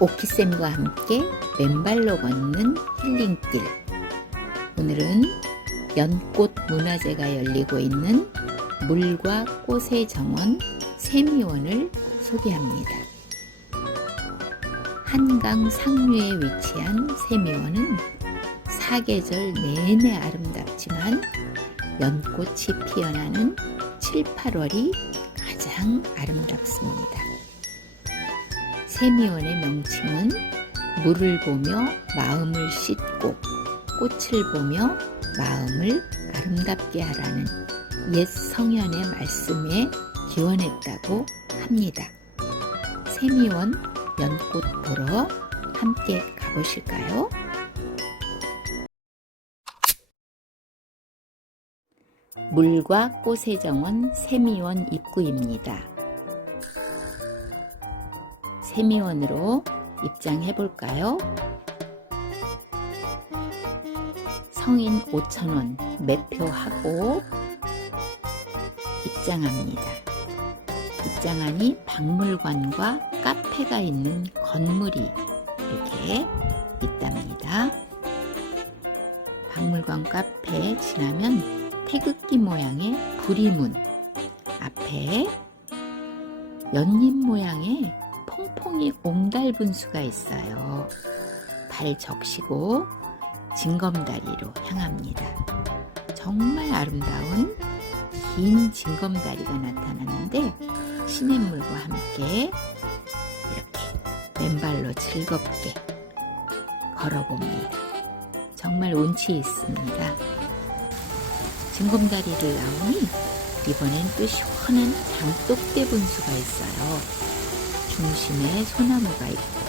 오키쌤과 함께 맨발로 걷는 힐링길. 오늘은 연꽃 문화제가 열리고 있는 물과 꽃의 정원 세미원을 소개합니다. 한강 상류에 위치한 세미원은 사계절 내내 아름답지만 연꽃이 피어나는 7, 8월이 가장 아름답습니다. 세미원의 명칭은 물을 보며 마음을 씻고 꽃을 보며 마음을 아름답게 하라는 옛 성현의 말씀에 기원했다고 합니다. 세미원 연꽃 보러 함께 가보실까요? 물과 꽃의 정원 세미원 입구입니다. 세미원으로 입장해 볼까요? 성인 5,000원 매표하고 입장합니다. 입장하니 박물관과 카페가 있는 건물이 이렇게 있답니다. 박물관 카페 지나면 태극기 모양의 부리문 앞에 연잎 모양의 퐁퐁이 옹달분 수가 있어요. 발 적시고 징검다리로 향합니다. 정말 아름다운 긴 징검다리가 나타나는데 시냇물과 함께 이렇게 맨발로 즐겁게 걸어봅니다. 정말 운치 있습니다. 징검다리를 나오니 이번엔 또 시원한 장독대 분수가 있어요. 중심에 소나무가 있고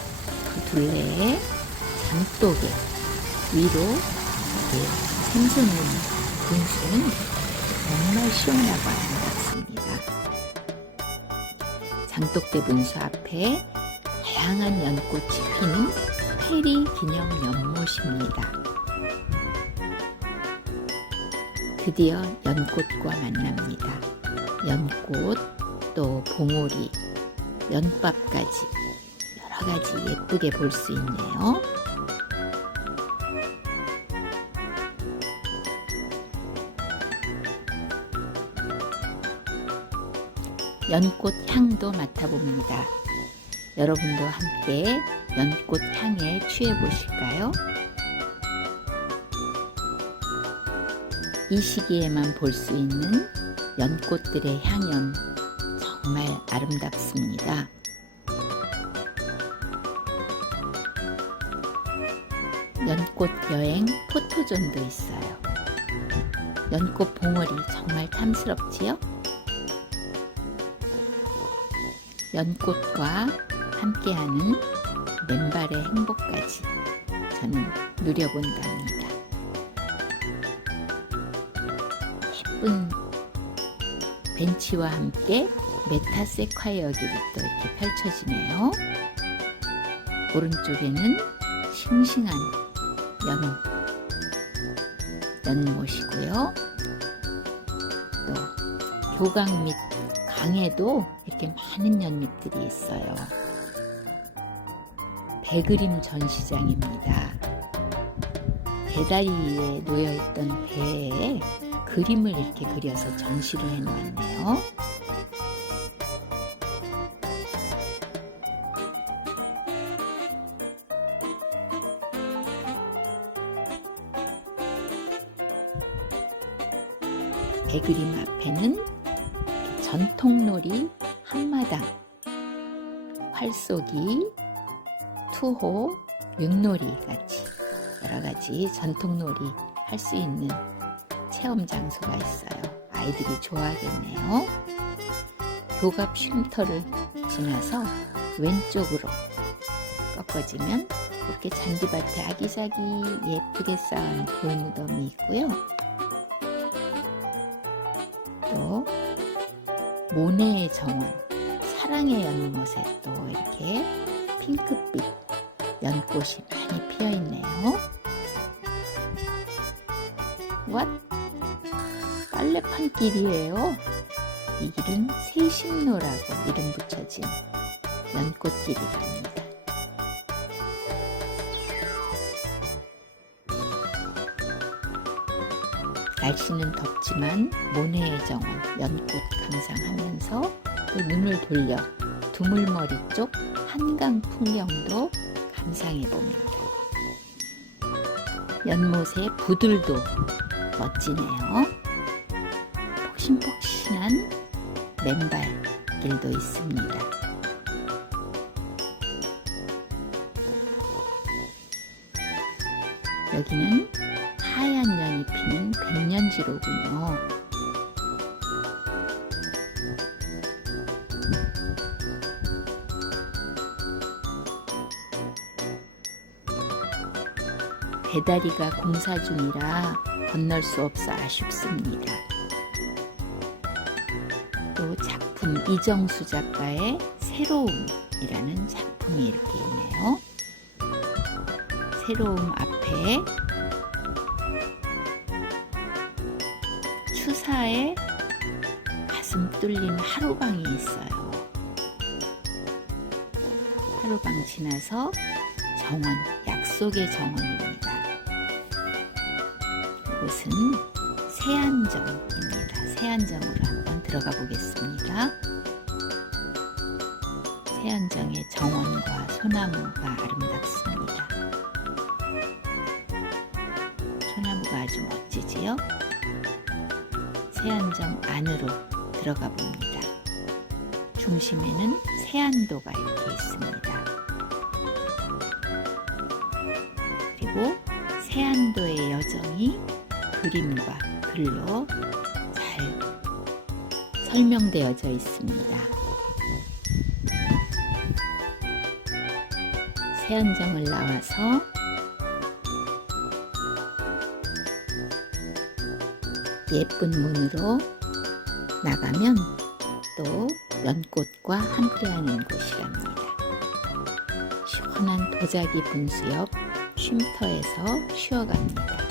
그 둘레에 장독에 위로 이렇게 샘솟는 분수는 정말 시원하고 아름답습니다. 장독대 분수 앞에 다양한 연꽃이 피는 페리 기념 연못입니다. 드디어 연꽃과 만납니다. 연꽃, 또 봉오리, 연밥까지 여러 가지 예쁘게 볼 수 있네요. 연꽃 향도 맡아봅니다. 여러분도 함께 연꽃 향에 취해 보실까요? 이 시기에만 볼 수 있는 연꽃들의 향연 정말 아름답습니다. 연꽃 여행 포토존도 있어요. 연꽃 봉오리 정말 탐스럽지요? 연꽃과 함께하는 맨발의 행복까지 저는 누려본답니다. 예쁜 벤치와 함께 메타세콰이어 길이 또 이렇게 펼쳐지네요. 오른쪽에는 싱싱한 연, 연못이고요. 또 교강 및 강에도 이렇게 많은 연잎들이 있어요. 배그림 전시장입니다. 배다리 위에 놓여있던 배에 그림을 이렇게 그려서 전시를 해놓았네요. 배그림 앞에는 전통놀이 한마당, 활쏘기, 투호, 윷놀이 같이 여러 가지 전통놀이 할 수 있는 체험 장소가 있어요. 아이들이 좋아하겠네요. 교갑 쉼터를 지나서 왼쪽으로 꺾어지면 이렇게 잔디밭에 아기자기 예쁘게 쌓은 돌무덤이 있고요. 또 모네의 정원, 사랑의 연못에 또 이렇게 핑크빛 연꽃이 많이 피어 있네요. 왓? 빨래판 길이에요. 이 길은 세심로라고 이름 붙여진 연꽃길이랍니다. 날씨는 덥지만 모내의 정원 연꽃 감상하면서 또 눈을 돌려 두물머리 쪽 한강 풍경도 감상해 봅니다. 연못의 부들도 멋지네요. 폭신폭신한 맨발길도 있습니다. 여기는 피는 백년지로군요. 배다리가 공사 중이라 건널 수 없어 아쉽습니다. 또 작품 이정수 작가의 새로움이라는 작품이 이렇게 있네요. 새로움 앞에 추사에 가슴 뚫린 하루방이 있어요. 하루방 지나서 정원, 약속의 정원입니다. 이곳은 세안정입니다. 세안정으로 한번 들어가 보겠습니다. 세안정의 정원과 소나무가 아름답습니다. 세안정 안으로 들어가 봅니다. 중심에는 세안도가 이렇게 있습니다. 그리고 세안도의 여정이 그림과 글로 잘 설명되어져 있습니다. 세안정을 나와서 예쁜 문으로 나가면 또 연꽃과 함께하는 곳이랍니다. 시원한 도자기 분수 옆 쉼터에서 쉬어갑니다.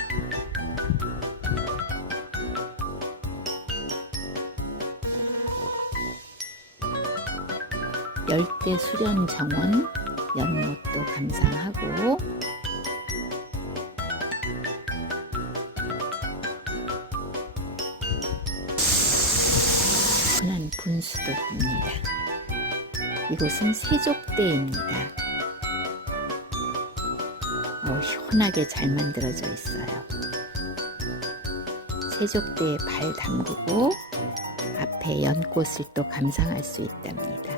열대 수련 정원 연못도 감상하고 봅니다. 이곳은 세족대입니다. 어, 시원하게 잘 만들어져 있어요. 세족대에 발 담그고 앞에 연꽃을 또 감상할 수 있답니다.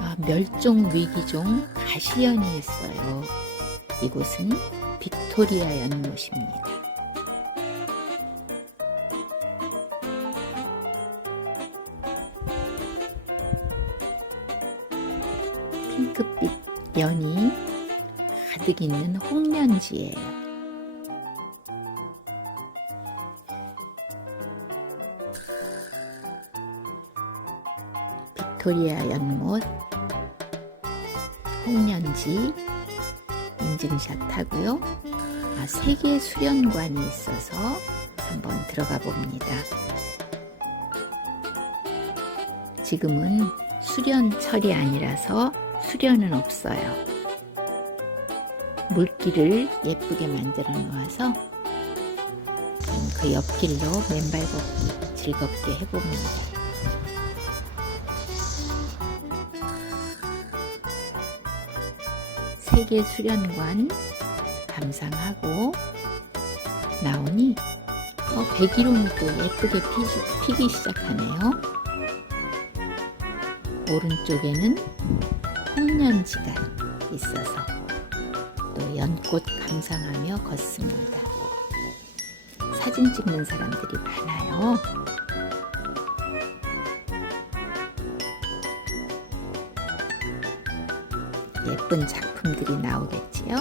아, 멸종 위기종 가시연이 있어요. 이곳은 빅토리아 연못입니다. 핑크빛 연이 가득 있는 홍련지예요. 빅토리아 연못 홍련지 인증샷 하고요. 아, 세계 수련관이 있어서 한번 들어가 봅니다. 지금은 수련철이 아니라서 수련은 없어요. 물길을 예쁘게 만들어 놓아서 그 옆길로 맨발 걷기 즐겁게 해봅니다. 세계 수련관 감상하고 나오니 어, 백일홍이 또 예쁘게 피기, 피기 시작하네요. 오른쪽에는 홍련지가 있어서 또 연꽃 감상하며 걷습니다. 사진 찍는 사람들이 많아요. 예쁜 작품들이 나오겠지요.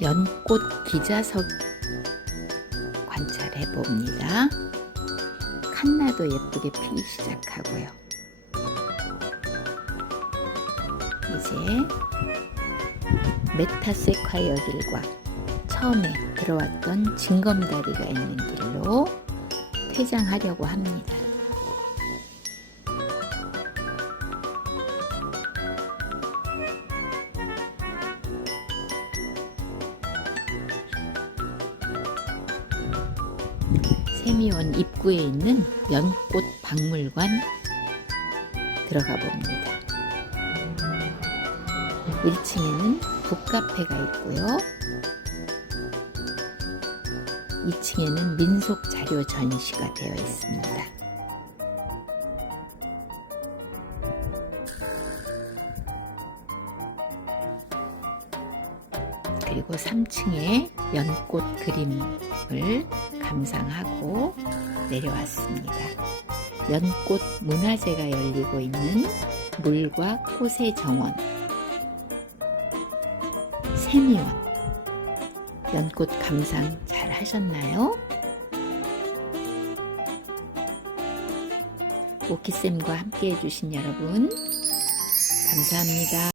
연꽃 기자석 관찰해 봅니다. 칸나도 예쁘게 피기 시작하고요. 이제 메타세콰이어 길과 처음에 들어왔던 징검다리가 있는 길로 퇴장하려고 합니다. 세미원 입구에 있는 연꽃 박물관 들어가 봅니다. 1층에는 북카페가 있고요. 2층에는 민속 자료 전시가 되어 있습니다. 그리고 3층에 연꽃 그림을 감상하고 내려왔습니다. 연꽃 문화제가 열리고 있는 물과 꽃의 정원 세미원 연꽃 감상 잘 하셨나요? 오키쌤과 함께 해주신 여러분 감사합니다.